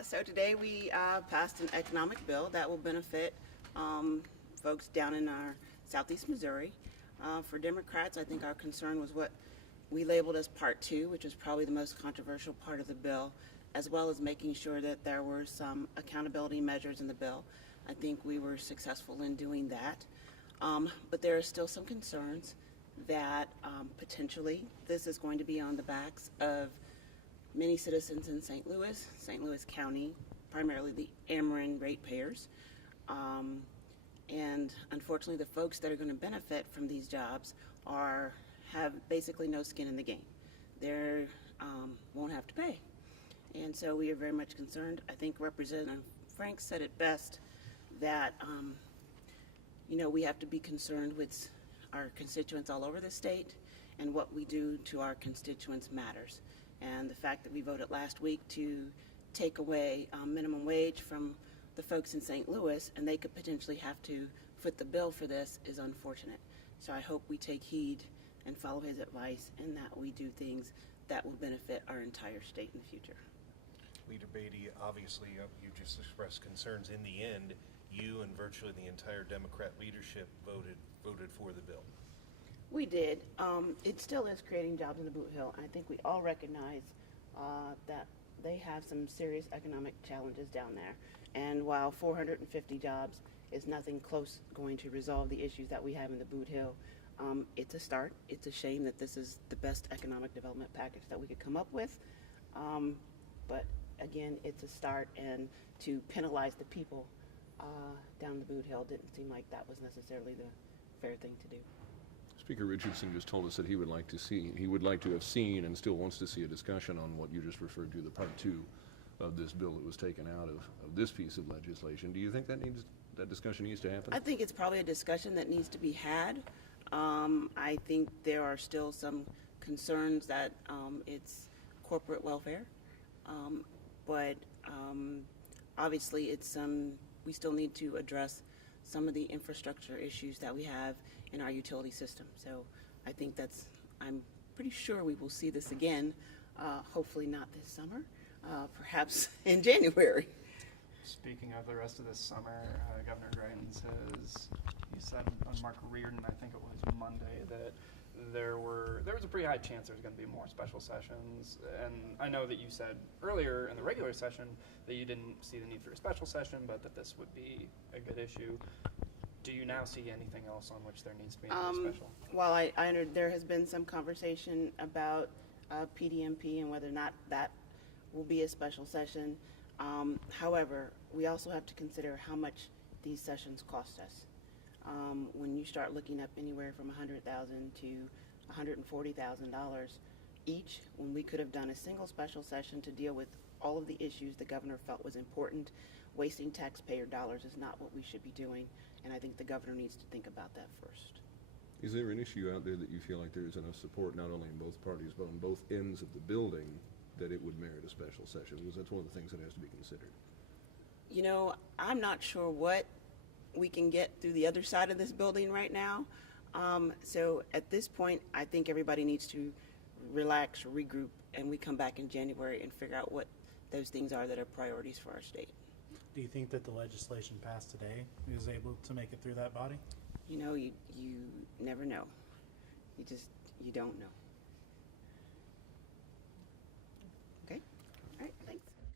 So today we passed an economic bill that will benefit folks down in our southeast Missouri. For Democrats, I think our concern was what we labeled as Part 2, which was probably the most controversial part of the bill, as well as making sure that there were some accountability measures in the bill. I think we were successful in doing that. But there are still some concerns that potentially this is going to be on the backs of many citizens in St. Louis County, primarily the Ameren ratepayers. And unfortunately, the folks that are going to benefit from these jobs have basically no skin in the game. They won't have to pay. And so we are very much concerned. I think Representative Frank said it best that we have to be concerned with our constituents all over the state, and what we do to our constituents matters. And the fact that we voted last week to take away minimum wage from the folks in St. Louis, and they could potentially have to foot the bill for this, is unfortunate. So I hope we take heed and follow his advice, and that we do things that will benefit our entire state in the future. Leader Beatty, obviously you just expressed concerns. In the end, you and virtually the entire Democrat leadership voted for the bill. We did. It still is creating jobs in the Boot Hill. I think we all recognize that they have some serious economic challenges down there. And while 450 jobs is nothing close going to resolve the issues that we have in the Boot Hill, it's a start. It's a shame that this is the best economic development package that we could come up with. But again, it's a start, and to penalize the people down the Boot Hill didn't seem like that was necessarily the fair thing to do. Speaker Richardson just told us that he would like to have seen and still wants to see a discussion on what you just referred to, the Part 2 of this bill that was taken out of this piece of legislation. Do you think that discussion needs to happen? I think it's probably a discussion that needs to be had. I think there are still some concerns that it's corporate welfare, but obviously we still need to address some of the infrastructure issues that we have in our utility system. So I think I'm pretty sure we will see this again, hopefully not this summer, perhaps in January. Speaking of the rest of this summer, Governor Gregoire said on Mark Reardon, I think it was Monday, that there was a pretty high chance there was going to be more special sessions. And I know that you said earlier in the regular session that you didn't see the need for a special session, but that this would be a good issue. Do you now see anything else on which there needs to be anything special? Well, I there has been some conversation about PDMP and whether or not that will be a special session. However, we also have to consider how much these sessions cost us. When you start looking up anywhere from $100,000 to $140,000 each, when we could have done a single special session to deal with all of the issues the governor felt was important, wasting taxpayer dollars is not what we should be doing, and I think the governor needs to think about that first. Is there an issue out there that you feel like there is enough support, not only in both parties, but on both ends of the building, that it would merit a special session? Because that's one of the things that has to be considered. I'm not sure what we can get through the other side of this building right now. So at this point, I think everybody needs to relax, regroup, and we come back in January and figure out what those things are that are priorities for our state. Do you think that the legislation passed today is able to make it through that body? You never know. You don't know.